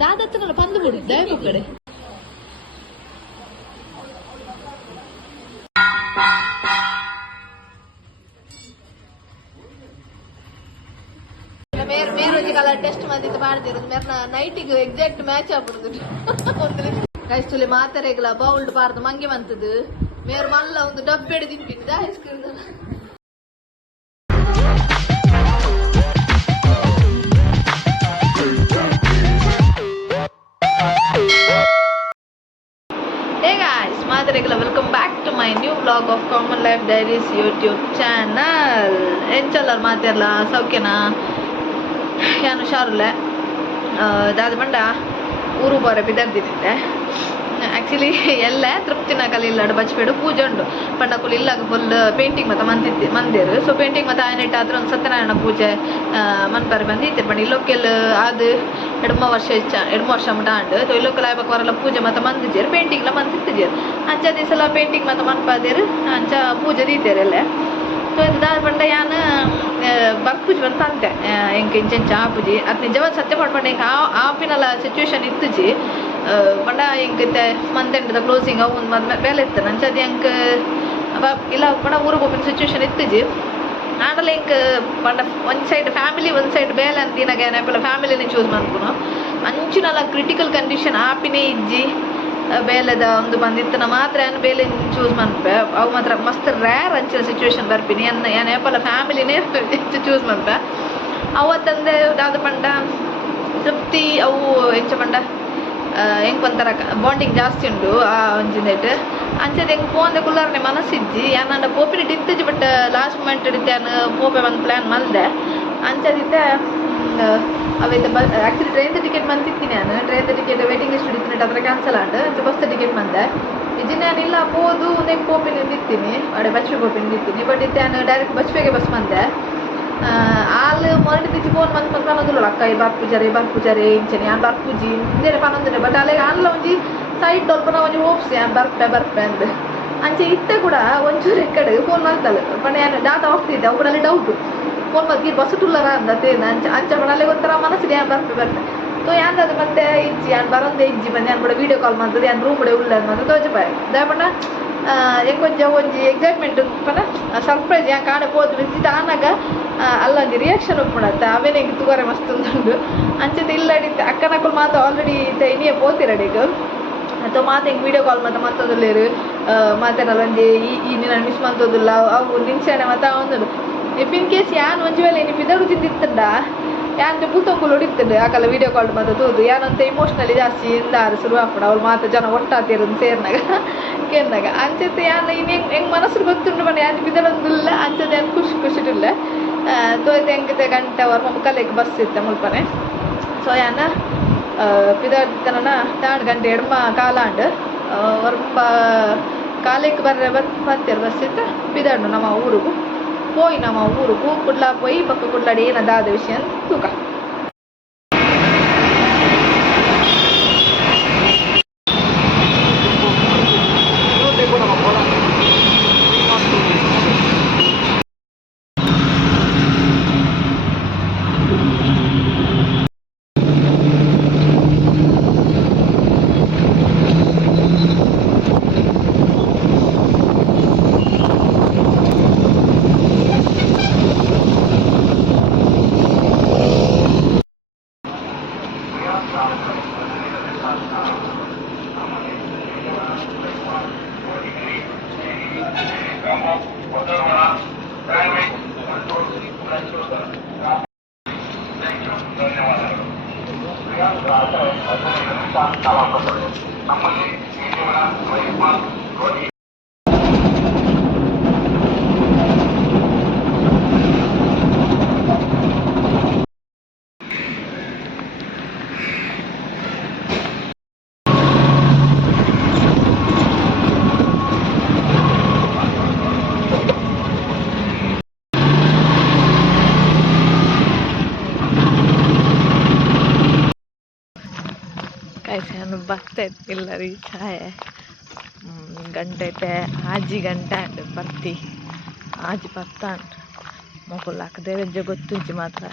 ದಾದತ್ತನ ಪಂದು ಬಿಡು ದಯಪ ಕಡೆ ಮೇರೋಜಿ colour test ಮಾಡಿದ್ದು ಮಾಡ್ತಿರೋದು ಮೇರ್ನ ನೈಟಿಗೆ ಎಕ್ಸಾಕ್ಟ್ ಮ್ಯಾಚ್ ಆಗ್ಬಿಡುದು ಕೈಸ್ತುಲಿ ಮಾತರೆಗಳ ಬೌಲ್ಡ್ ಪಾರ್ದು ಮಂಗೆ ಬಂತದ್ದು ಮೇರು ಮಲ್ಲ ಒಂದು ಡಬ್ಬೆಡೆ ತಿನ್ಪಿದ್ದ ice cream welcome back to my new vlog of common life diaries YouTube channel ಏನ್ ಚಲ್ಲರ್ ಮಾತಿರಲ್ಲ ಸೌಖ್ಯನಾ ಯಾನು ಹುಷಾರಿಲ್ಲ ದಾದ ಬಂಡ ಊರು ಬರ ಬಿದ್ದರ್ದಿದ್ದೆ ಆ್ಯಕ್ಚುಲಿ ಎಲ್ಲ ತೃಪ್ತಿನ ಕಲಿಲ್ಲ ಬಚ್ಬೇಡು ಪೂಜೆ ಉಂಡು ಪಂಡಕುಲು ಇಲ್ಲಾಗ ಫುಲ್ ಪೇಂಟಿಂಗ್ ಮತ್ತು ಮಂದಿರು ಸೊ ಪೇಂಟಿಂಗ್ ಮತ್ತು ಆಯ್ನ ಇಟ್ಟಾದ್ರೆ ಒಂದು ಸತ್ಯನಾರಾಯಣ ಪೂಜೆ ಮನ್ಪರಿ ಬಂದಿತ್ತು ಬಣ್ಣ ಇಲ್ಲೊಕ್ಕೆಲ್ಲ ಅದು ಎಡ್ಮ ವರ್ಷ ಮಟ ಅಂಡು ಸೊ ಇಲ್ಲೊಕ್ಕಲ್ಲ ಆಯ್ಬೇಕು ವರಲ್ಲ ಪೂಜೆ ಮತ್ತು ಮಂದಿಜೇರು ಪೇಂಟಿಂಗ್ಲ ಮಂದಿತ್ತಿಜೇರು ಅಂಚ ದಿವಸ ಪೇಂಟಿಂಗ್ ಮತ್ತು ಮನ್ಪಾದೇರು ಅಂಚ ಪೂಜೆ ದೀತೇರು ಎಲ್ಲ ಸೊ ದಾದ ಪಂಡ ಯಾನು ಬರ್ಪೂಜಿ ಬಂತ ಅಂತೆ ಹೆಂಗೆ ಇಂಚೆಂಚ ಆಪುಜಿ ಅದು ನಿಜವಾದ ಸತ್ಯ ಪಡ್ಪಂಡ ಹಿಂಗೆ ಆಪಿನಲ್ಲ ಸಿಚುವೇಶನ್ ಇತ್ತುಜಿ ಪಂಡ ಹೆಂಗೆ ಮಂತ್ ಕ್ಲೋಸಿಂಗ್ ಅವು ಒಂದು ಬೇಲೆ ಇತ್ತು ನಂಚದು ಹೆಂಗೆ ಇಲ್ಲ ಪಂಡ ಊರಿಗೆ ಹೋಗಿನ ಸಿಚುವೇಶನ್ ಇತ್ತುಜಿ ಆಡಲ್ಲ ಹಿಂಗೆ ಪಂಡ ಒಂದು ಸೈಡ್ ಫ್ಯಾಮಿಲಿ ಒಂದು ಸೈಡ್ ಬೇಲೆ ಅಂತ ದಿನಾಗ ಏನಪ್ಪ ಫ್ಯಾಮಿಲಿನೇ ಚೂಸ್ ಮಾಡ್ಕೊನು ಅಂಚಿನಲ್ಲ ಕ್ರಿಟಿಕಲ್ ಕಂಡೀಷನ್ ಆಪಿನೇ ಇಜ್ಜಿ ಬೇಲೆದ ಒಂದು ಬಂದಿತ್ತನ ಮಾತ್ರ ಏನು ಬೇಲೆ ಚೂಸ್ ಮಾಡ್ಪೆ ಅವು ಮಾತ್ರ ಮಸ್ತ್ ರ್ಯಾರ್ ಅಂಚಿನ ಸಿಚುವೇಶನ್ ಬರ್ಪಿನಿ ಏನು ಏಪಲ್ಲ ಫ್ಯಾಮಿಲಿನೇ ಚೂಸ್ ಮಾಡ್ಪೆ ಅವತ್ತಂದೆ ಯಾವ್ದು ಪಂಡ ತೃಪ್ತಿ ಅವು ಎಂಚ ಪಂಡ ಹೆಂಗೆ ಬಂತಾರ ಬಾಂಡಿಂಗ್ ಜಾಸ್ತಿ ಉಂಡು ಆ ಒಂಜಿಂದೈಟ್ ಅಂಚದ ಹೆಂಗೆ ಪೋಂದೆ ಕುಲ್ಲಾರನೆ ಮನಸ್ಸಿಜ್ಜಿ ಯಾನಂಡ ಪೋಪಿನ ಡಿತ್ತಜಿ ಬಟ್ ಲಾಸ್ಟ್ ಮೂಮೆಂಟ್ ಹಿಡಿತಾನು ಪೋಪೆ ಒಂದು ಪ್ಲ್ಯಾನ್ ಮಲ್ದೆ ಅಂಚದಿತ್ತೆ ಅವೈತೆ ಆ್ಯಕ್ಚುಲಿ ಟ್ರೈನ್ದ ಟಿಕೆಟ್ ಬಂದಿತ್ತೀನಿ ನಾನು ಟ್ರೈನ್ದ ಟಿಕೆಟ್ ವೇಟಿಂಗ್ ಲಿಸ್ಟ್ ಹಿಡಿತೀನಿ ಅದ್ರ ಕ್ಯಾನ್ಸಲ್ ಆಂಡು ಅಂಚೆ ಬಸ್ದ ಟಿಕೆಟ್ ಬಂದೆ ಇಜ್ಜಿ ನಾನು ಇಲ್ಲ ಹೋದು ನೆಕ್ ಪೋಪಿನ ನಿಂತೀನಿ ಅಡೆ ಬಚ್ವೆ ಪೋಪಿನ ನಿಂತೀನಿ ಬಟ್ ಇತ್ತೆ ನಾನು ಡೈರೆಕ್ಟ್ ಬಚ್ವೆಗೆ ಬಸ್ ಬಂದೆ ಆಲ್ ಮೊರಟಿ ತಿಚ್ಚಿ ಫೋನ್ ಬಂದು ಪನೊಂದುಲ್ಲ ಅಕ್ಕ ಈ ಬರ್ಪುಜಾರೆ ಇಂಚನೆ ಯಾನ್ ಬರ್ಪೂಜಿ ಇಂದೇನೆ ಪನೊಂದಿನ ಬಟ್ ಅಲ್ಲಿಗೆ ಆನ್ಲ ಒಂಜಿ ಸೈಡ್ ಡೊಲ್ಪನ ಒಂಜಿ ಹೋಪ್ಸಿ ಯಾನ್ ಬರ್ಪೆ ಅಂದ್ ಅಂಚೆ ಇತ್ತೆ ಕೂಡ ಒಂಚೂರು ಎಕ್ಕಡೆ ಫೋನ್ ಮಾಡ್ತಲ್ಲ ಪಣ ಯಾನು ಡಾಟಾ ಹೋಗ್ತಿದ್ದೆ ಅವುಗಳಲ್ಲಿ ಡೌಟು ಫೋನ್ ಮಾಡ್ತೀರಿ ಬಸ್ ಟುಲ್ಲರ ಅಂದತೆ ಅಂಚ ಬಣಲೆ ಗೊತ್ತರ ಮನಸ್ಸಿಗೆ ಯಾನ್ ಬರ್ಪೆ ಸೊ ಯಾಂದದು ಮತ್ತೆ ಇಜ್ಜಿ ಯಾನ್ ಬರೋದೇ ಇಜ್ಜಿ ಬಂದು ಯಾನ್ ಕೂಡ ವೀಡಿಯೋ ಕಾಲ್ ಮಾಡ್ತದೆ ಯಾನ್ ರೂಮ್ ಕೂಡ ಉಳ್ಳ ಮಾತ್ರ ತೋಜಪಾಯ ದಯಪಣ್ಣ ಹೆಂಗೊಂಜ ಒಂಜಿ ಎಕ್ಸೈಟ್ಮೆಂಟ್ ಪನ ಸರ್ಪ್ರೈಸ್ ಯಾಕೆ ಕಾಣೆ ಹೋದ್ ವಿಸಿಟ್ ಆನಾಗ ಅಲ್ಲೊಂದು ರಿಯಾಕ್ಷನ್ ಉಪ್ಪುಡತ್ತೆ ಅವೇನೇ ಹಿಂಗೆ ತೂಗಾರೆ ಮಸ್ತ್ ಉಂಟು ಅಂಚತೆ ಇಲ್ಲ ಹಿಡಿತೆ ಅಕ್ಕನಕ್ಕಳು ಮಾತು ಆಲ್ರೆಡಿ ಇನ್ನೇ ಪೋತಿರಡೀಗ ಅಥವಾ ಮಾತು ಹೆಂಗೆ ವೀಡಿಯೋ ಕಾಲ್ ಮತ್ತು ಮತ್ತೊಂದಿಲ್ಲೇರು ಮಾತೇನಲ್ಲ ಒಂಜಿ ಈ ನಾನು ಮಿಸ್ ಮಾಡ್ತೋದಿಲ್ಲ ಅವು ನಿಂಚೆಣೆ ಮತ್ತು ಅವನು ಇಫ್ ಇನ್ ಕೇಸ್ ಯಾನ್ ಒಂಜಿ ವೇಳೆ ನೀವು ಬಿದಡು ತಿಂದಿತ್ತಂಡ ಯಾನ್ಗೆ ಭೂತಂಕುಲು ಹೊಡಿತಂಡು ಆಕಲ್ಲ ವೀಡಿಯೋ ಕಾಲ್ ಮತ್ತು ತೋದು ಯಾನಂತ ಇಮೋಷ್ನಲಿ ಜಾಸ್ತಿ ಇಂದಾರು ಶುರು ಹಾಕ್ಬಿಡ ಅವ್ರು ಮಾತು ಜನ ಒಟ್ಟಾತಿರೋದು ಸೇರ್ನಾಗ ಕೇಂದಾಗ ಅಂಚತೆ ಯಾನು ಇನ್ನು ಹೆಂಗೆ ಮನಸ್ಸು ಗೊತ್ತುಂಡು ಬಣ್ಣ ಯಾನ್ ಬಿದಡೊಂದಿಲ್ಲ ಅಂಚತೆ ಯಾನ್ ಖುಷಿಟಿಲ್ಲ ತೋಯ್ತು ಹೆಂಗೆ ಗಂಟೆ ಅವ್ರ ಮುಕ್ಕಲೆಗೆ ಬಸ್ ಇತ್ತೆ ಮುಲ್ಪನೆ ಸೊ ಯಾನ ಪಿದಡ್ತನ 2 ಗಂಟೆ ಎಡ್ಮ ಕಾಲಾಂಡು ಒರ್ಪ ಕಾಲೇಕ್ ಬರ್ತೀರ ಬಸ್ ಇತ್ತು ಪಿದಡ್ನು ನಮ್ಮ ಊರಿಗೂ போய் நம்ம ஊருக்கு குட்லா போய் பக்க குட்லாடியே நடாத விஷயம் தூக்கா ನಾನು ಬರ್ತಾ ಇಲ್ಲ ರೀಚ್ ಆಯೆ ಗಂಟೆ ಆಜಿ ಗಂಟೆ ಅಂಡ್ ಬರ್ತಿ ಆಜಿ ಬರ್ತಾಂಡ್ ಮೊಕುಲ್ ಹಾಕದೆ ವೆಜ್ಜೆ ಗೊತ್ತುಂಚಿ ಮಾತ್ರ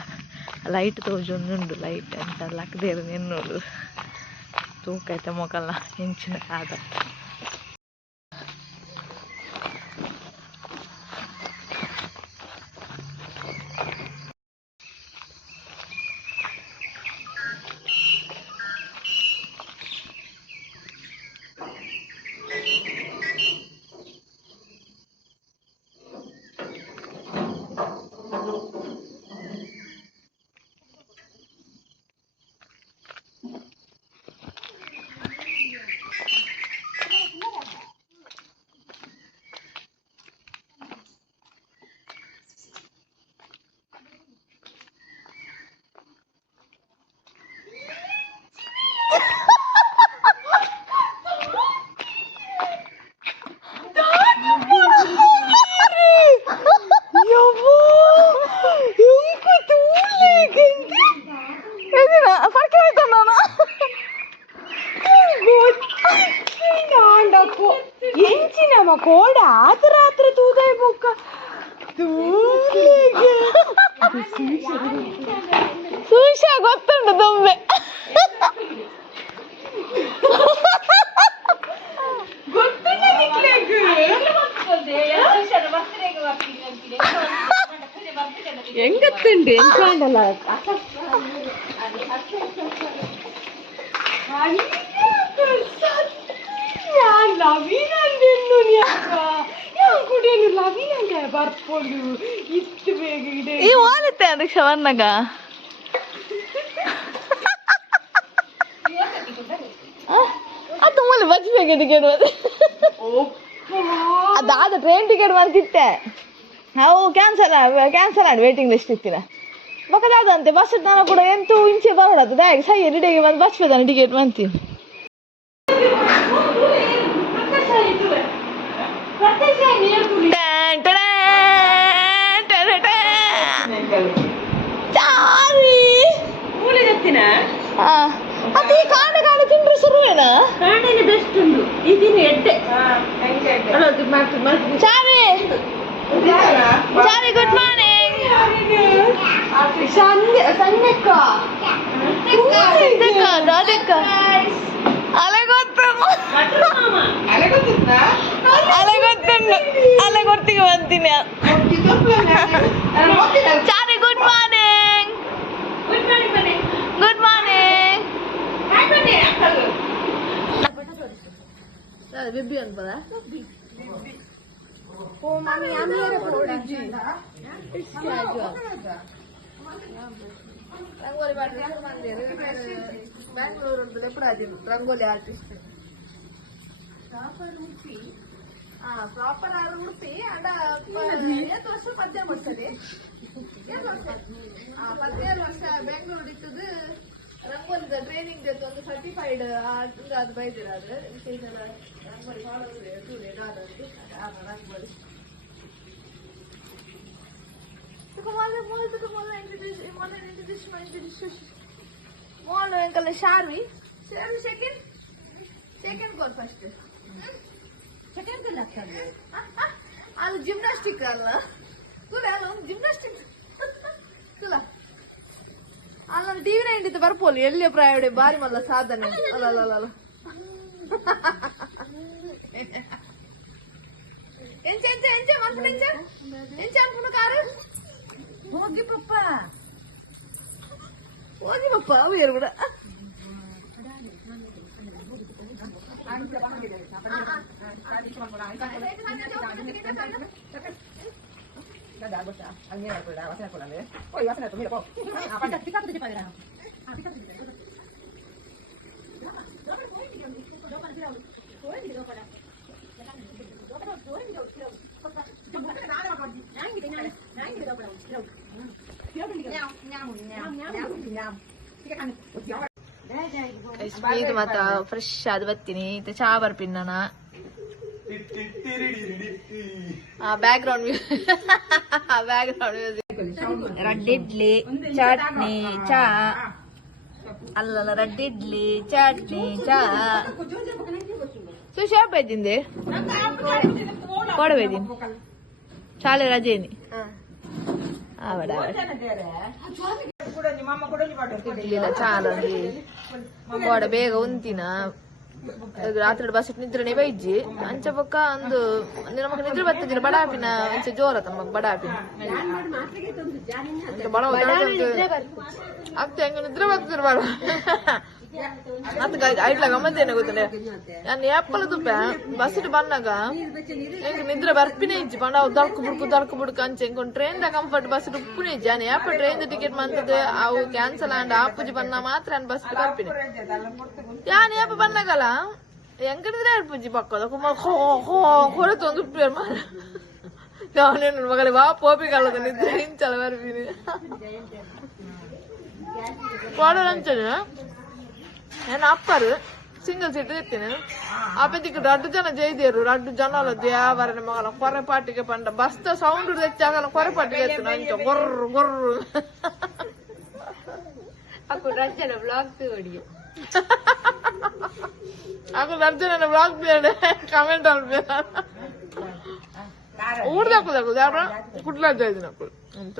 ಲೈಟ್ ತೋಜೊಂದುಂಡು ಲೈಟ್ ಅಂತ ಲಕ್ಕದೇರು ಎನ್ನೋಡು ತೂಕೈತೆ ಮೊಕಲ್ಲ ಹೆಂಚಿನ ಆದ ಕೋಡ ಆತರ ಆತರ ತೂದಾಯ ಬೊಕ್ಕ ಸೂಷ ಗೊತ್ತುಂಟು ದೊಂಬೆ ಹೆಂಗತ್ತುಂಡು ಎಂಚಾಂಡಲ್ಲ ಲವೀನಂದೆನ್ನು ಅಕ್ಕ ಯಾವ ಕುಡಿಯಲು ಲವೀನಂಗೆ ಬರ್ಪೊಂಡು ಇತ್ತು ಬೇಗ ಇದೆ ಈ ವಾಲತ್ತೆ ಅದಕ್ಕೆ ಶವರ್ನಗ ಅದು ಮೂಲೆ ಬಸ್ ಬೇಗ ಟಿಕೆಟ್ ಅದಾದ ಟ್ರೈನ್ ಟಿಕೆಟ್ ಮಾಡ್ತಿತ್ತೆ ನಾವು ಕ್ಯಾನ್ಸಲ್ ಆಡಿ ವೇಟಿಂಗ್ ಲಿಸ್ಟ್ ಇತ್ತಿನ ಮಕ್ಕದಾದಂತೆ ಬಸ್ ನಾನು ಕೂಡ ಎಂಟು ಇಂಚೆ ಬರೋಡದು ದಾಯಿಗೆ ಸೈ ರೆಡಿಯಾಗಿ ಬಂದು ಬಸ್ ಬೇದಾನೆ ಟಿಕೆಟ್ ಮಾಡ್ತೀನಿ ಅದು ಈ ಕಾಂಡ ಕಾಂಡ ತಿಂದ್ರೆ ಶುರುವೇನಾ ಕಾಂಡನೆ ಬೆಸ್ಟ್ ಉಂಟು ಇದೀನಿ ಎಡ್ಡೆ ಚಾರಿ ಚಾರಿ ಗುಡ್ ಮಾರ್ನಿಂಗ್ ಸಣ್ಣಕ್ಕ ಅದಕ್ಕ ಅಲೆ ಗೊತ್ತುಂಟು ಅಲೆ ಗೊತ್ತಿಗೆ ಬಂತೀನಿ ಚಾರಿ ಗುಡ್ ಮಾರ್ನಿಂಗ್ ಗುಡ್ ಮಾರ್ನಿಂಗ್ ಬಿಬ್ಬಿ ಅನ್ಪದ ಓ ಮಮ್ಮಿ ಆಮೇಲೆ ಕೊಡಿಜಿ ಇಟ್ಸ್ ಕ್ಯಾಜುವಲ್ ರಂಗೋಲಿ ಬ್ಯಾಂಗ್ಳೂರು ಉಂಟು ಎప్పుడు అది ರಂಗೋಲಿ ಆರ್ಟಿಸ್ಟ್ ಪ್ರಾಪರ್ ಆರು ಉಡುಪಿ ಅಂಡ 7 ವರ್ಷ ಮಧ್ಯ ಮಾಡ್ತದೆ 17 ವರ್ಷ ಬೆಂಗಳೂರು ಇತ್ತದು ರಂಗೋಲಿದ ಟ್ರೈನಿಂಗ್ ಒಂದು ಸರ್ಟಿಫೈಡ್ ಅದು ಬೈದಿರೋದು ವಿಶೇಷ ರಂಗೋಲಿ ಮಾಡೋದು rangoli Molo engkau Sharwi second goal first. second goal lagta hai. Alu gymnastic alla. Kula gymnastic. Kula. Alla TV 9 idu barpoli elle private bari malla sadhane. Alla. Enche mantra enche anpunu karu. ಹೋಗಿ ಪಪ್ಪ ಬೇರೆ ಕೂಡ ಇದು ಮಾತ್ರ fresh ಆದ ಬತ್ತೀನಿ ಚಾ ಬರ್ಪಿನ್ನ back ground music ರಡ್ಡಿಡ್ಲಿ chutney ಚಾ ಅಲ್ಲಲ್ಲ ರಡ್ಡಿಡ್ಲಿ ಚಟ್ನಿ ಚಾ ಸುಶಾಪ ಇದ್ದಿಂದೆ ಕೊಡಬೇದೀನಿ ಶಾಲೆ ರಜೇನಿ ಆವಡ ಇಡ್ಲಿಲ್ಲ ಚಾಲಂಗಿ ಕೋಡ ಬೇಗ ಉಂತಿನ ರಾತ್ರಿ ಬಸ್ ನಿದ್ರೆನೆ ಬೈಜಿ ಅಂಚ ಪಕ್ಕ ಒಂದು ನಮಗೆ ನಿದ್ರೆ ಬರ್ತದಿಲ್ಲ ಬಡಾಪಿನ ಅಂಚೆ ಜೋರ ತಮ್ಮ ಬಡಾಪಿನ ಆಗ್ತ ಹೆಂಗ ನಿದ್ರೆ ಬರ್ತಿರ್ಬಾರ ಮತ್ತೆ ಐಟ್ಲ ಗಮ್ಮತ್ತೇನೆ ಗೊತ್ತನೆ ನಾನು ಏಪಲ ತುಪ್ಪ ಬಸ್ ಬಂದಾಗ ಹೆಂಗ ನಿದ್ರೆ ಬರ್ಪಿನೇ ಇಜ್ಜಿ ಪಂಡ ದಳ್ಕು ಬುಡ್ಕು ಅಂಚೆ ಹೆಂಗ್ ಟ್ರೈನ್ ದ ಕಂಫರ್ಟ್ ಬಸ್ ಉಪ್ಪುನೇ ಇಜ್ಜಿ ನಾನು ಏಪ ಟ್ರೈನ್ ಟಿಕೆಟ್ ಮಂತದ್ದು ಅವು ಕ್ಯಾನ್ಸಲ್ ಅಂಡ್ ಆಪುಜಿ ಬಂದ ಮಾತ್ರ ನಾನು ಬಸ್ ಬರ್ಪಿನಿ ಯಾನ್ ಏಪ ಬಂದಾಗಲ್ಲ ಹೆಂಗ ನಿದ್ರೆ ಆಡ್ಪುಜಿ ಪಕ್ಕದ ಕೊರೆ ತೊಂದು ಉಪ್ಪೇರ್ ಮಾರ ನಾನೇನು ಮಗಲೇ ವಾ ಪೋಪಿಗಲ್ಲದ ನಿದ್ರೆ ಹಿಂಚಲ ಬರ್ಪಿನಿ ಕೋಡರ್ ಅಂಚನೆ నేను అప్పారు సింగిల్ సీట్ ఎత్తిన అప్పటికి 2 జన జైదేరు 2 జనాల దేవరని మగల కొరపాటికి పండ బస్తా సౌండ్ తెచ్చాగల కొరపాటికి ఎత్తిన ఇంత గొర్రు గొర్రు అప్పుడు రచన బ్లాగ్ తోడి అక్కడ రచన బ్లాగ్ పేడ కామెంట్ అల్పే ఊర్దకు దేవర కుట్లా జైదినప్పుడు అంత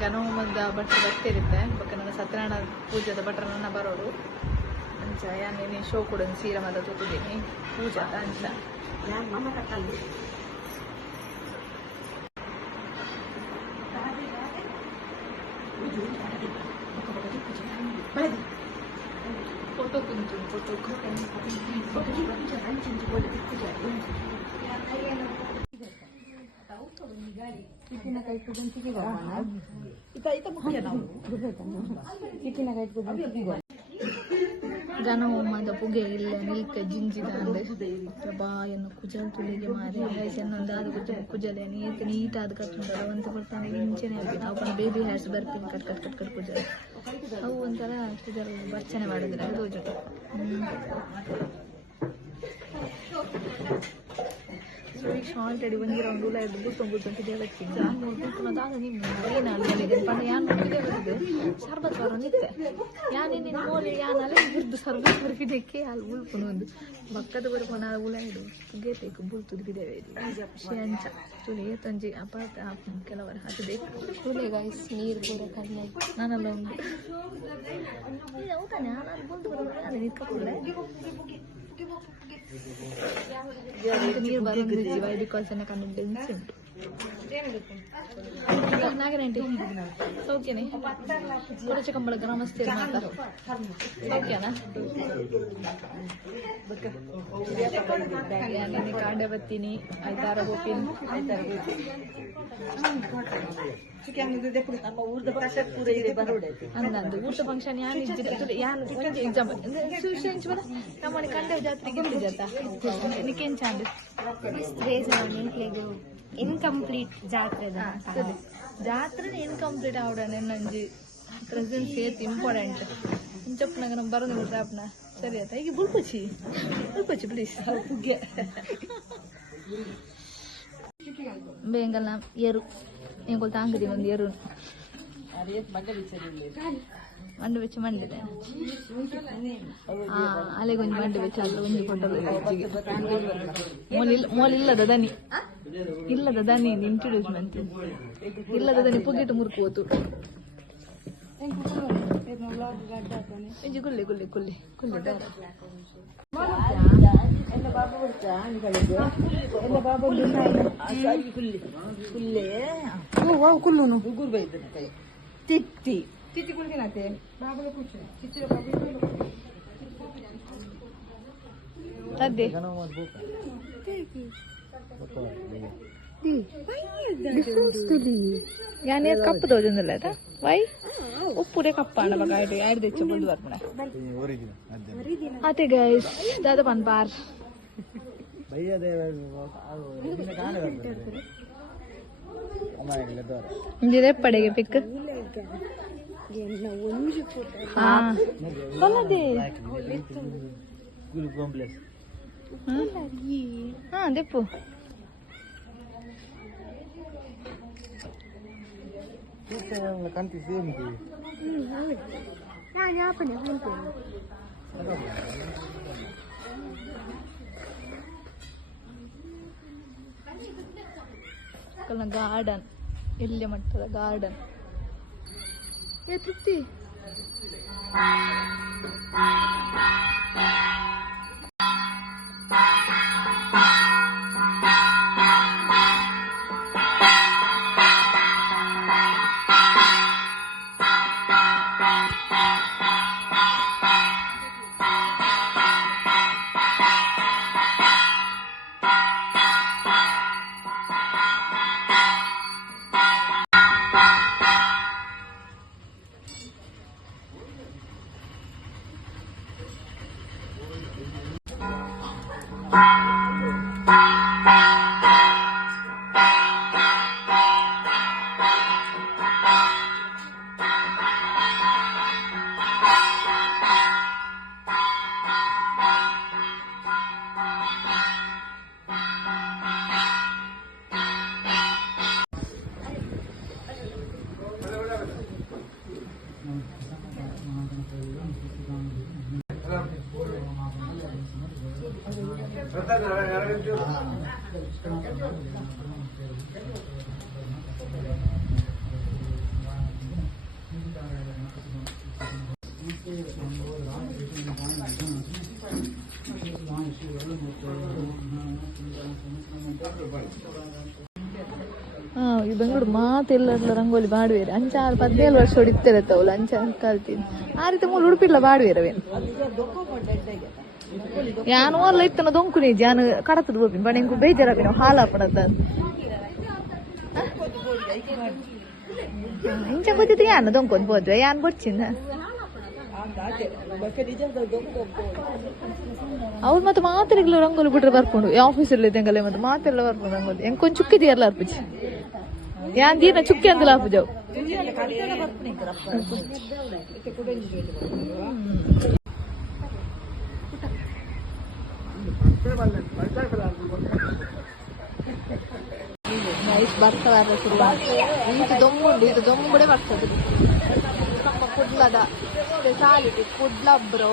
ಗಣಹೋಮದ ಭಟ್ರು ಬರ್ತಿರುತ್ತೆ ಬಕ್ಕ ನನ್ನ ಸತ್ಯನಾರಾಯಣ ಪೂಜೆದ ಭಟ್ರ ನನ್ನ ಬರೋರು ಅಂಚ ಯಾನೇನು ಶೋ ಕೂಡ ಸೀರೆ ಮದ ತೂತಿದ್ದೀನಿ ಪೂಜಾ ಅಂಚ ಫೋಟೋ ಕುಂತು ಗಣಹೋಮದ ಪುಗೆ ಇಲ್ಲ ನಿಲ್ಕ ಜಿಂಜಿದಾಂಡೆ ಬಾಯನ್ನು ಕುಜಲ್ ತುಳಿಗೆ ಮಾರಿ ಚೆನ್ನೊಂದಾದ ಕುಜಲೆ ನೀಟಾದ ಕಟ್ಕೊಂಡಲ್ಲ ಒಂದು ಕೊಡ್ತಾನೆ ಇಂಚನೆ ಆಗ್ತದೆ ಅವನ ಬೇಬಿ ಹ್ಯಾರ್ಸ್ ಬರ್ತೀನಿ ಕಟ್ ಕುಜಲ್ ಅವು ಒಂಥರ ಕುಜಲ್ ಬರ್ಚನೆ ಮಾಡಿದ್ರೆ ಅದು ಜೊತೆ ಶಾರ್ಟ್ ಅಡಿ ಒಂದು ರೌಂಡ್ ಉಲ್ಲ ಇದ್ದು ಗುರ್ತೊಂದು ದೇವಕ್ಕಿಂತ ಗುರ್ತುನದಾಗ ನಿಮ್ಮ ಏನಾಗಲಿದೆ ಪಂಡ ಯಾನ್ ನೋಡಿದೆ ಬರ್ತದೆ ಸರ್ಬತ್ ಬರೋ ನಿತ್ತೆ ಯಾನೇನು ನೋಡಿ ಯಾನಲ್ಲ ಗುರ್ದು ಸರ್ಬತ್ ಬರ್ಕಿದ್ದಕ್ಕೆ ಅಲ್ಲಿ ಉಳ್ಕೊಂಡು ಒಂದು ಬಕ್ಕದ ಬರ್ಕೊಂಡು ಉಳ ಇಡು ಗೇತೇಕು ಬುಲ್ತುದು ಬಿದ್ದೇವೆ ಅಂಚ ತುಳಿ ತಂಜಿ ಅಪಾತ ಕೆಲವರು ಹಾಕಿದೆ ತುಳಿ ಗಾಯ್ಸ್ ನೀರು ಪೂರ ಕಡಿಮೆ ನಾನಲ್ಲ ಒಂದು ಊಟ ನಾನು ಬಂದು ಬರೋದು ನಿಂತ್ಕೊಳ್ಳೆ ನೀರು ಬರೋದು ವೈ ಬಿಕಾಸ್ ನನ್ನ ಕಾನ್ಫಿಡೆನ್ಸ್ ಉಂಟು ನಾಗರೇಂಟಿ ಸೌಖ್ಯನೇ ಕೊರಚ ಕಂಬಳ ಗ್ರಾಮಸ್ಥೆ ಮಾತಾಡೋ ಸೌಖ್ಯನಾ ಕಾಂಡೆ ಬತ್ತೀನಿ ಆಯ್ತಾರ ಗೋಪಿನ್ ಅಂದಂದು ಊಟ ಫಂಕ್ಷನ್ ಯಾನ್ ಯಾನ್ ಎಕ್ಸಾಮ್ ಸುಶೇಂಚ್ ಬರ ನಮ್ಮನೆ ಕಂಡೆ ಜಾತ್ರೆಗೆ ಜಾತ ನಿಕೇನ್ ಚಾಂದ್ ಇನ್ಕಂಪ್ಲೀಟ್ ಜಾತ್ರೆ ಜಾತ್ರೆ ಇನ್ಕಂಪ್ಲೀಟ್ ಆವಡ ನಂಜಿ ಪ್ರೆಸೆನ್ಸ್ ಏತ್ ಇಂಪಾರ್ಟೆಂಟ್ ಇಂಚಪ್ಪನಾಗ ನಮ್ಮ ಬರೋದು ಬಿಟ್ರಾಪ್ನ ಸರಿ ಆಯ್ತಾ ಈಗ ಬುಲ್ಪಚ್ಚಿ ಪ್ಲೀಸ್ ಪುಗ್ಗೆ ಬೇಂಗಲ್ಲ ಏರು ಎಂಗೊಲ್ ತಾಂಗದಿ ಒಂದು ಏರು ಮಂಡು ಬೆಚ್ಚ ಮಂಡಿದೆ ಅಲೆಗೊಂದು ಮಂಡು ಬೆಚ್ಚ ಅಲ್ಲ ಒಂದು ಕೊಟ್ಟಲು ಮೋಲಿಲ್ಲದ ದನಿ ಇಲ್ಲದ ದನಿ ಇಂಟ್ರೊಡ್ಯೂಸ್ ಮಾಡ್ತಿ ಇಲ್ಲದ ದನಿ ಪುಗ್ಗಿಟ್ಟು ಮುರುಕು ಹೋತು ಗುಲ್ಲೆ ಗುಲ್ಲೆ ಕುಲ್ಲೆ ಕುಲ್ಲೆ ಬೇಡ ತಿತ್ತಿ ತಿತ್ತಿ ಕುಲ್ಕಿನತೆ ಬಾಬುಲ ಕೂಚು ಚಿತ್ರ ತದ್ದೆ ಯಾನೇ ಕಪ್ಪು ತೋಜಂದಿಲ್ಲ ಆಯ್ತಾ ವೈ ಉಪ್ಪುಡೆ ಕಪ್ಪಾಣ ಬಗ ಎರಡು ತೆಚ್ಚು ಬಂದು ಬರ್ಪಣೆ ಅತೆ ಗೈಸ್ ದಾದ ಪನ್ ಬಾರ್ ಇಂಜಿದೆ ಪಡೆಗೆ ಪಿಕ್ ಹಾ ದೆಪ್ಪು kanti same ki ഞാൻ apa nih pintu ಗಾರ್ಡನ್ ಎಲ್ಲಿ ಮಟ್ಟದ ಗಾರ್ಡನ್ ಏ ತೃಪ್ತಿ ಈ ಬೆಂಗಳೂರು ಮಾತೆಲ್ಲ ರಂಗೋಲಿ ಬಾಡುವೇರೆ ಅಂಚಾರು 17 ವರ್ಷ ಹೊಡಿತಿರತ್ತವಲ್ಲ ಅಂಚ ಕಲ್ತೀನಿ ಆ ರೀತಿ ಮೂಲ ಉಡುಪಿಲ್ಲ ಬಾಡುವೇರವೇನು ಯಾನು ಅಲ್ಲ ಇತ್ತನ ದೊಂಕುನಿ ಜಾನು ಕಡತದ ಬೋಪಿನ ಬಣೆಂಗು ಬೇಜಾರಾಪಿನ ಹಾಲಾಪಣದ ಇಂಚ ಗೊತ್ತಿತ್ತು ಯಾನು ದೊಂಕೊಂದು ಬೋದ್ವೆ ಯಾನ್ ಬೊಚ್ಚಿಂದ ಅವ್ರು ಮತ್ತೆ ಮಾತ್ರೆಗಳು ರಂಗೋಲಿ ಬಿಟ್ರೆ ಬರ್ಕೊಂಡು ಆಫೀಸಲ್ಲಿ ತೆಂಗಲೆ ಮತ್ತೆ ಮಾತೆಲ್ಲ ಬರ್ಕೊಂಡು ರಂಗೋಲಿ ಹೆಂಗ್ ಕೊಂಚ ಚುಕ್ಕಿದಿ ಎಲ್ಲ ಅರ್ಪಿಸಿ ಯಾನ್ ದೀನ ಚುಕ್ಕಿ ಅಂತಲ್ಲ ಹಾಪುಜಾವ್ ನೈಸ್ ಬರ್ತಾರ ಶುರು ಇದು ದೊಂಬುಡೆ ಬರ್ತದೆ ನಮ್ಮ ಕುಡ್ಲದ ಸ್ಪೆಷಾಲಿಟಿ ಕುಡ್ಲ ಬ್ರೋ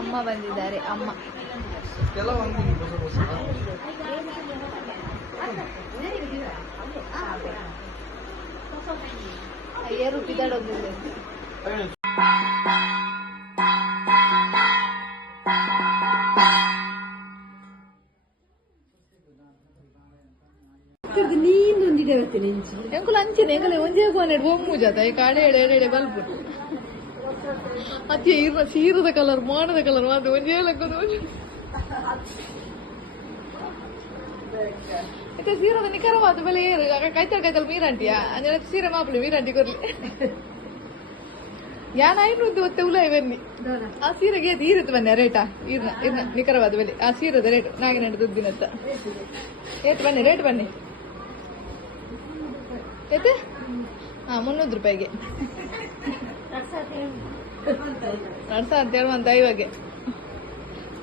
ಅಮ್ಮ ಬಂದಿದ್ದಾರೆ ಅಮ್ಮ ಅಯ್ಯ ರುಪಿದಾಡೋದಿಲ್ಲ ಎಂಕುಲು ಅಂಚಿನ ಎಂಕಲೆ ಒಂಜೇ ಕೋನೆಡ್ ಬೊಮ್ಮು ಜಾತ ಈ ಕಾಡೆ ಎಡೆ ಬಲ್ಪು ಅತಿ ಸೀರದ ಕಲರ್ ಮಾಡದ ಕಲರ್ ಮಾತು ಒಂಜೇ ಲಕ್ಕದು ಮತ್ತೆ ಸೀರದ ನಿಖರವಾದ ಬೆಲೆ ಏರು ಕೈತಲ್ ಮೀರಂಟಿಯಾ ಅಂದ್ರೆ ಸೀರೆ ಮಾಪುಲಿ ಮೀರಂಟಿ ಕೊರ್ಲಿ ಯಾನ್ ಐನೂರು ಒತ್ತೆ ಉಲಾಯಿ ಬನ್ನಿ ಆ ಸೀರೆಗೆ ಅದು ಈರತ್ತು ಬನ್ನಿ ರೇಟಾ ಇರ್ನ ನಿಖರವಾದ ಬೆಲೆ ಆ ಸೀರದ ರೇಟ್ ನಾಗಿನ ದುಡ್ಡಿನತ್ತ ಏತ್ ಬನ್ನಿ ರೇಟ್ ಬನ್ನಿ ಏತೆ 300 ರೂಪಾಯಿಗೆ ನಡ್ಸ ಹೇಳುವಂತ ಇವಾಗೆ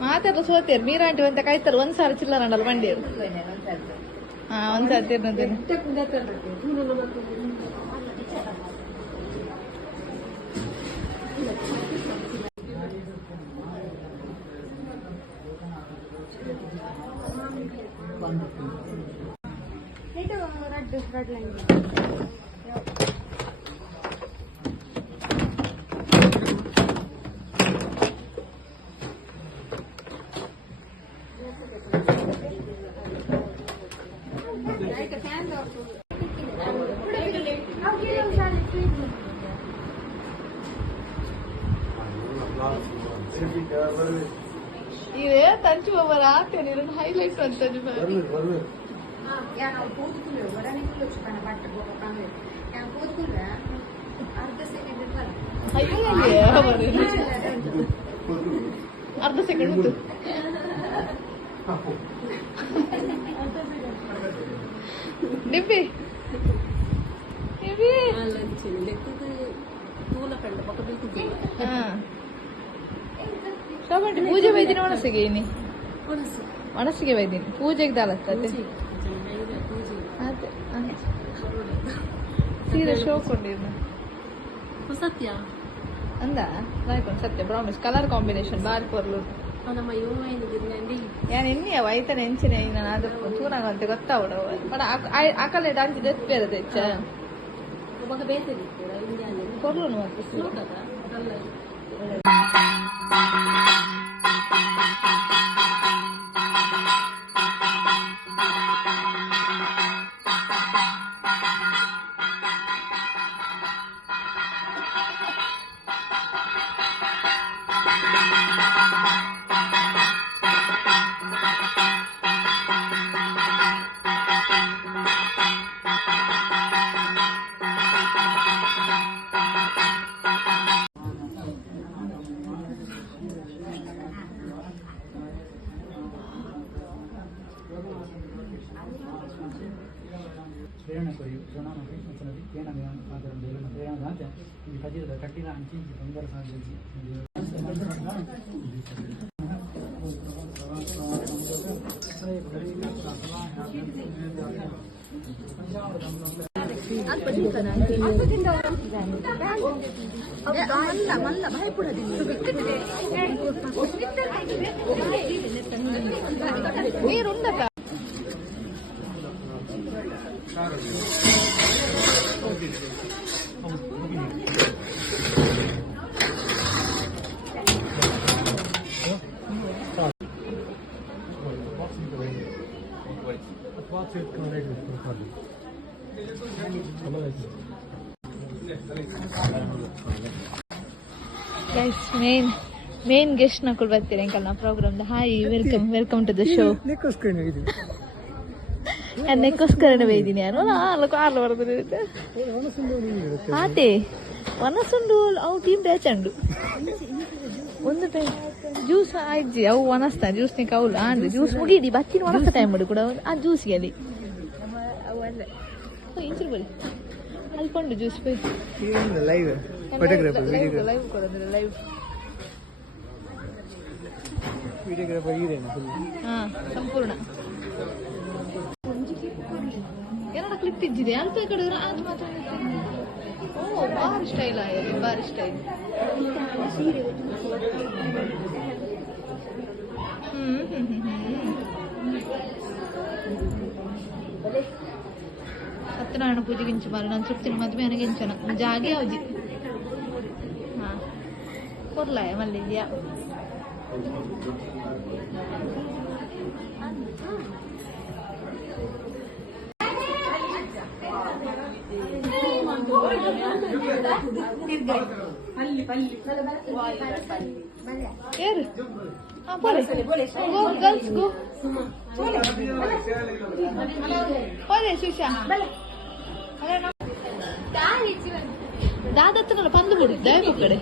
ಮಾತಾಡ್ಲ ಸೋತಿಯರ್ ಮೀರಾಂಟಿ ಅಂತ ಕಾಯ್ತಾರೆ 1,000 ಚಿಲ್ಲರ ಅಂಡಲ್ಲ ಬಂಡಿಯರು 1,000 ತೀರ್ನಂತೇನೆ ರೆಡ್ ಲೈನ್ ಇದೇ ಸಂಚು ಬಾಬರ ಆತ ನೀನು ಹೈಲೈಟ್ ಅಂತ ಅರ್ಧ ಸೆಕೆಂಡ್ ಉಂಟು ಡಿಬ್ಬಿ ಶೋಭಂಟಿ ಪೂಜೆ ಬೈದಿನಿ ಮನಸ್ಸಿಗೆ ಇನಿ ಮನಸ್ಸಿಗೆ ಬೈದಿನಿ ಪೂಜೆಗೆ ದಾಲತ್ತದೆ ಅದೇ ಸೀರೆ ಶೋ ಕೊಂಡಿರ್ನ ಸತ್ಯ ಅಂದ ರಾಯ್ಕೊಂಡು ಸತ್ಯ ಬ್ರೌನಿಶ್ ಕಲರ್ ಕಾಂಬಿನೇಷನ್ ಬಾರಿ ಪೊರ್ಲು ಯಾನ್ ಎನ್ನಿಯ ವೈತನ ಎಂಚಿನ ನಾನು ಅದು ತೂನಾಗಂತೆ ಗೊತ್ತಾವಡ ಬಟ್ ಆಕಲೆ ಡಾಂಚಿ ದೆತ್ ಬೇರೆ ಹೆಚ್ಚ ಕೊರ್ಲು ಮತ್ತೆ ಪ್ರೇರಣೆ ಕೊಡಿ ಸೋನಾಮ ಕೃಷ್ಣಸನದಿ ಕೇನಮೆ ಆದರ ದೇವನ ಪ್ರೇರಣೆ ದಾಂತೆ ಈ ಕಜಿರದ ಕಟ್ಟಿನ ಅಂಚಿ ತೊಂದರೆ ಸಾಧಿಸಿ ನೀರುಂಡಕ ಗೈಸ್ ಮೇನ್ ಗೆಸ್ಟ್ ನಕುಲ್ ಬರ್ತೀರಿ ಅಂಕಲ್ ನಾ programme hi welcome to the show ನೆಕ್ಕೋಸ್ಕರನೇ ಬೈದಿನಿ ಯಾರು ಕಾರ್ಲು ಬರೋದು ಆತೆ ವನಸುಂಡು ಅವು ಟೀಮ್ ಬೇಚಂಡು ಒಂದು ಟೈಮ್ ಜ್ಯೂಸ್ ಆಯ್ಜಿ ಅವು ಒನಸ್ತಾ ಜ್ಯೂಸ್ನಿ ಕೌಲು ಆಂಡು ಜ್ಯೂಸ್ ಮುಗಿಡಿ ಬತ್ತಿನ ಒನಸ ಟೈಮ್ ಮಾಡಿ ಕೂಡ ಆ ಜ್ಯೂಸ್ಗೆ ಅಲ್ಲಿ ಅವು ಅಲ್ಲ ಇಂಚರು ಬಳಿ ಅಲ್ಕೊಂಡು ಜ್ಯೂಸ್ ಬೈ ಲೈವ್ ಲೈವ್ ಕೊಡೋದ್ರೆ ಲೈವ್ ವಿಡಿಯೋಗ್ರಾಫರ್ ಇರೇನು ಹಾ ಸಂಪೂರ್ಣ ಏನಾರ ಕ್ಲಿಪ್ ಇದ್ದಿದೆ ಅಂತ ಕಡೆ ಅದು ಮಾತ್ರ ಓ ಬಾರಿ ಸ್ಟೈಲ್ ಆಗಿದೆ ಬಾರಿ ಸ್ಟೈಲ್ ಸತ್ಯನಾರಾಯಣ ಪೂಜೆಗೆ ಇಂಚು ಬಾರಿ ನಾನು ಸುತ್ತಿನ ಮದುವೆ ನನಗೆ ಇಂಚನ ಜಾಗೆ ಅವಜಿ ಹಾ ಕೊರ್ಲಾಯ ಮಲ್ಲಿದ್ಯಾ ಯಾರು ಗರ್ಲ್ಸ್ ಗೋ ಹೋದೆ ಸುಶಾ ದಾದತ್ತನಲ್ಲ ಪಂದು ಬಿಡು ದಯ ಕಡೆ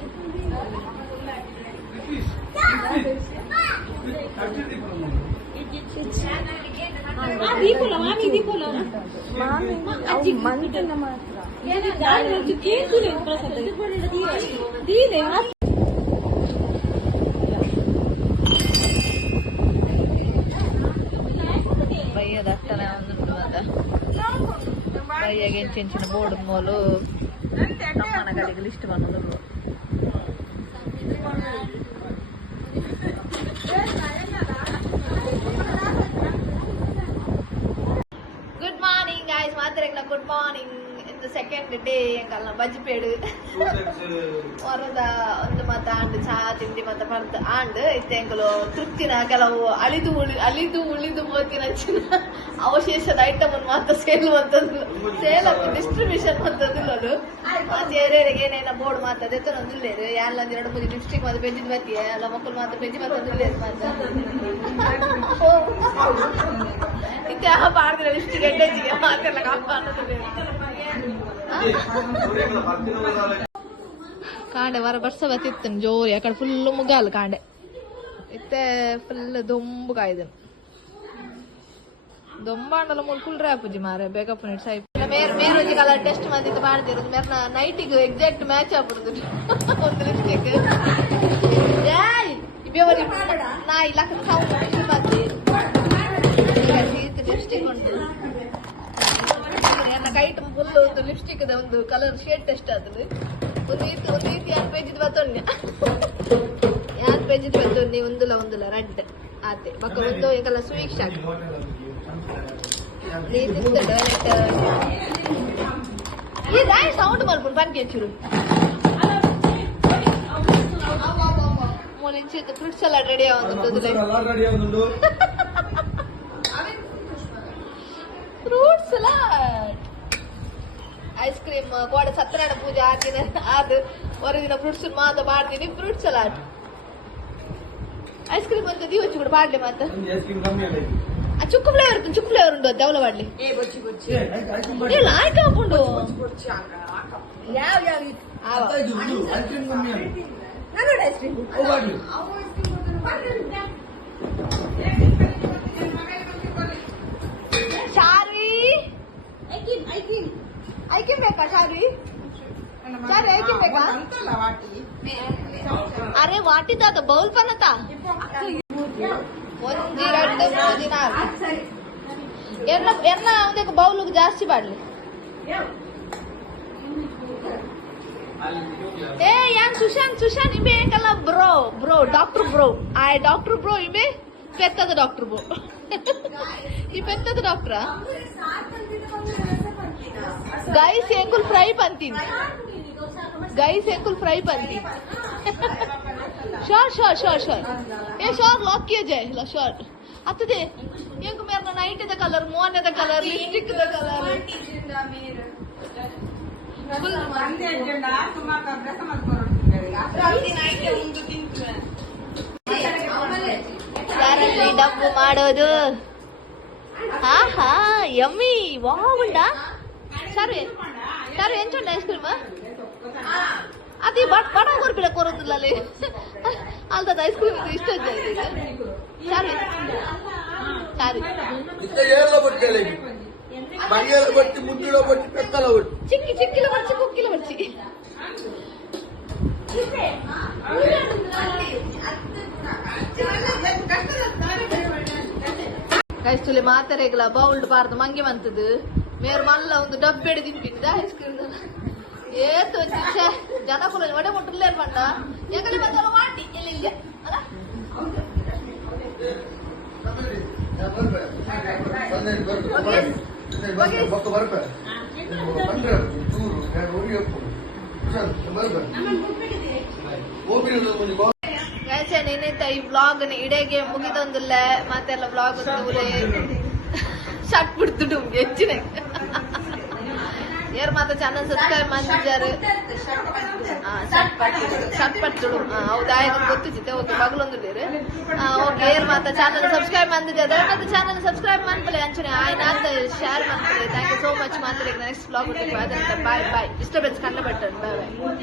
ಬಯ್ಯದ ಅಟ್ಟನೆ ಒಂದುಂಟು ಮತ್ತೆ ಬಯ್ಯಗೆ ಎಂಚಿನ ಬೋರ್ಡ್ ಮೂಲು ನಮ್ಮನ ಕಡೆಗೆ ಲಿಸ್ಟ್ ಬಂದದ್ದು ಗುಡ್ ಮಾರ್ನಿಂಗ್ ಗಾಯ್ಸ್ ಮಾತ್ರ ಗುಡ್ ಮಾರ್ನಿಂಗ್ ಇಂದು ಸೆಕೆಂಡ್ ಡೇ ಎಂಕಲ್ನ ಬಜ್ಜಿಪೇಡು ಹೊರದ ಒಂದು ಮತ ಆಂಡ್ ಚಹಾ ತಿಂಡಿ ಮತ ಬರ್ತ ಆಂಡ್ ಇತ್ತೆ ಎಂಕಲು ತೃಪ್ತಿನ ಕೆಲವು ಅಳಿದು ಉಳಿದು ಮೋತಿನ ಅವಶೇಷದ ಐಟಮ್ ಅನ್ನು ಮಾತ್ರ ಸೇಲ್ ಅಂತದ್ದು ಸೇಲ್ ಅಂತ ಡಿಸ್ಟ್ರಿಬ್ಯೂಷನ್ ಅಂತದಿಲ್ಲ ಅದು ಮತ್ತೆ ಏರಿಯಾಗೆ ಏನೇನ ಬೋರ್ಡ್ ಮಾತ್ರ ಅದೆತ್ತ ನಂದಿಲ್ಲೇರು ಯಾಲ್ಲ 2-3 ಲಿಪ್ಸ್ಟಿಕ್ ಮಾತ್ರ ಬೆಂಜಿದ್ ಬತ್ತಿಯೇ ಅಲ್ಲ ಮಕ್ಕಳು ಮಾತ್ರ ಬೆಂಜಿ ಮಾತ್ರ ಅಂದಿಲ್ಲೇರು ಮಾತ್ರ ಇತ್ತೆ ಹಬ್ಬ ಆಡಿದ್ರೆ ಲಿಪ್ಸ್ಟಿಕ್ ಎಡ್ಡೆಜಿಗೆ ಮಾತೆಲ್ಲ ಹಬ್ಬ ಅನ್ನೋದು ಕಾಂಡೆ ವರ ಬರ್ಸ ಬತ್ತಿತ್ತು ಜೋರಿ ಆ ಕಡೆ ಫುಲ್ ಮುಗಾಲು ಕಾಂಡೆ ಇತ್ತೆ ಫುಲ್ ದೊಂಬು ಕಾಯ್ದನು ದೊಂಬಾಂಡಲ ಮೂಲ ಫುಲ್ ರ್ಯಾಪುಜಿ ಮಾರೆ ಬೇಕಪ್ ನಿಟ್ ಸೈಪ್ ಮೇರೋಜಿ ಕಲರ್ ಟೆಸ್ಟ್ ಮಾಡಿದ್ದು ಮಾಡ್ತಿರೋದು ಮೇರ್ನ ನೈಟಿಗೆ ಎಕ್ಸಾಕ್ಟ್ ಮ್ಯಾಚ್ ಆಗ್ಬಿಡುದು ಒಂದು ಲಿಪ್ಸ್ಟಿಕ್ ಏಯ್ ಇಬ್ಬವರಿ ನಾ ಇಲ್ಲ ಸೌಂಡ್ ಮಾಡ್ತಿ ಲಿಪ್ಸ್ಟಿಕ್ ಉಂಟು ನನ್ನ ಕೈಟ್ ಫುಲ್ ಒಂದು ಲಿಪ್ಸ್ಟಿಕ್ ಒಂದು ಕಲರ್ ಶೇಡ್ ಟೆಸ್ಟ್ ಆದ್ರೆ ಒಂದು ರೀತಿ 2 ಪೇಜಿದ್ ಬತ್ತೊನ್ನೆ 2 ಪೇಜಿದ್ ಬತ್ತೊನ್ನೆ ಒಂದುಲ ರೆಡ್ ಆತೆ ಬಕ್ಕ ಒಂದು ಈಗಲ್ಲ ಸ್ವೀಟ್ ಶಾಕ್ ಈ ಸೌಂಡ್ ಮಾಡ್ಕೊಂಡು ಬನ್ಕೆ ಚೂರು ಮೊನ್ನೆ ಫ್ರೂಟ್ ಸಲಾಡ್ ರೆಡಿ ಆಗುಂಟು ಫ್ರೂಟ್ ಸಲಾಡ್ ಐಸ್ ಕ್ರೀಮ್ ಗೋಡೆ ಸತ್ಯನಾರಾಯಣ ಪೂಜೆ ಹಾಕಿನ ಅದು ಹೊರದಿನ ಫ್ರೂಟ್ಸ್ ಮಾತ್ರ ಮಾಡ್ತೀನಿ ಫ್ರೂಟ್ ಸಲಾಡ್ ಐಸ್ ಕ್ರೀಮ್ ಅಂತ ದಿವಚ್ಚಿ ಕೂಡ ಮಾಡ್ಲಿ ಮಾತ್ರ ಚುಕ್ಕು ಫ್ಲೇವರ್ ಉಂಟು ಅದು ಅವಳ ಮಾಡ್ಲಿ ಇಲ್ಲ ಆಯ್ತು ಹಾಕೊಂಡು ಶಾರಿ ಐಕಿನ್ ಬೇಕಾ ಶಾರಿ ಐಕಿನ್ ಬೇಕಾ ಅರೆ ವಾಟಿದ ಬೌಲ್ ಪನ್ನತ 1 2 3 4 ಎನ್ನ ಅವನಿಗೆ ಬೌಲ್ ಜಾಸ್ತಿ ಮಾಡ್ಲಿ ಏ ಯಾನ್ ಸುಶಾಂತ್ ಇಬೆ ಏಕಲ್ಲ ಬ್ರೋ ಡಾಕ್ಟರ್ ಬ್ರೋ ಇಬೆ ಪೆತ್ತದ ಡಾಕ್ಟರ್ ಬ್ರೋ ಈ ಪೆತ್ತದ ಡಾಕ್ಟರಾ ಗೈಸ್ ಎಂಕುಲ್ ಫ್ರೈ ಪಂತೀನಿ श्योर ये श्योर लॉक किया जाए ला श्योर अतदे एक मेरा नाइट द कलर मोने the colour lipstick the colour full मंदे एजेंडा तुम्हा का अभ्यास मत करो रात्रि नाइट ಒಂದು ತಿಂತ್ವೆ ಯಾರಲ್ಲಿ ಡಬ್ಬು ಮಾಡೋದು ಆಹಾ ಯಮ್ಮಿ ವಾವುಂಡ ಸರಿ ಎಂಚುಂಡ ಐಸ್ ಕ್ರೀಮ್ ಅದೇ ಬಡ ಕೊರ್ಬಿಡ ಕೊರೋದಿಲ್ಲ ಅಲ್ಲಿ ಅಲ್ದ ಐಸ್ ಕ್ರೀಮ್ ಇಷ್ಟ ಸರಿ ಚಿಕ್ಕಿಲ ಬರ್ಚಿ ಕುಕ್ಕಿಲ ಬರ್ಚಿ ಕೈಸ್ತುಲೆ ಮಾತರೆಗಲ ಬೌಲ್ಡ್ ಬಾರ್ದು ಮಂಗೆ ಮಂತದ್ದು ಮೇರ್ ಮಲ್ಲ ಒಂದು ಡಬ್ಬೆಡೆ ತಿಂಪಿದ್ದ ಐಸ್ ಕ್ರೀಮ್ ಏತು ಜನ ಫುಲ್ ಒಡೆ ಮುಟ್ಟಲೇರ್ ಬಂಡ ಎಗಲಿ ಬಂದಲ್ಲ ಮಾಡಿ ಇಲ್ಲ ಅಲ್ಲ నేనైతే ఈ బ్లాగ్ ఇడేಗೆ ಮುಗಿದೊಂದಿಲ್ಲ ಮತ್ತೆಲ್ಲ ಬ್ಲಾಗ್ ಶಟ್ ಬಿಡ್ತು ಹೆಚ್ಚಿನ ಯಾರು ಮಾತ್ರ ಚಾನಲ್ ಸಬ್ಸ್ಕ್ರೈಬ್ ಮಾಡಿದ್ದಾರೆ ಶಟ್ ಪಟ್ಟುಡು ಹೌದಾ ಗೊತ್ತಿತ್ತೆ ಓಕೆ ಮಗಳೊಂದಿದ್ದೀರಿ ಓಕೆ ಯಾರು ಮಾತ್ರ ಚಾನಲ್ ಸಬ್ಸ್ಕ್ರೈಬ್ ಮಾಡಿದ್ದಾರೆ ಮತ್ತೆ ಚಾನಲ್ ಸಬ್ಸ್ಕ್ರೈಬ್ ಮಾಡ್ಕೊಳ್ಳಿ ಅಂಚನೆ ಆಯ್ನ ಅಂತ ಶೇರ್ ಮಾಡ್ಕೊಳ್ಳಿ ಥ್ಯಾಂಕ್ ಯು ಸೋ ಮಚ್ ಮಾತ್ರ ನೆಕ್ಸ್ಟ್ ಬ್ಲಾಗ್ ಬಾಯ್ ಬಾಯ್ ಡಿಸ್ಟರ್ಬೆನ್ಸ್ ಕಂಡು ಬಟ್ಟನ್ ಬಾಯ್ ಬಾಯ್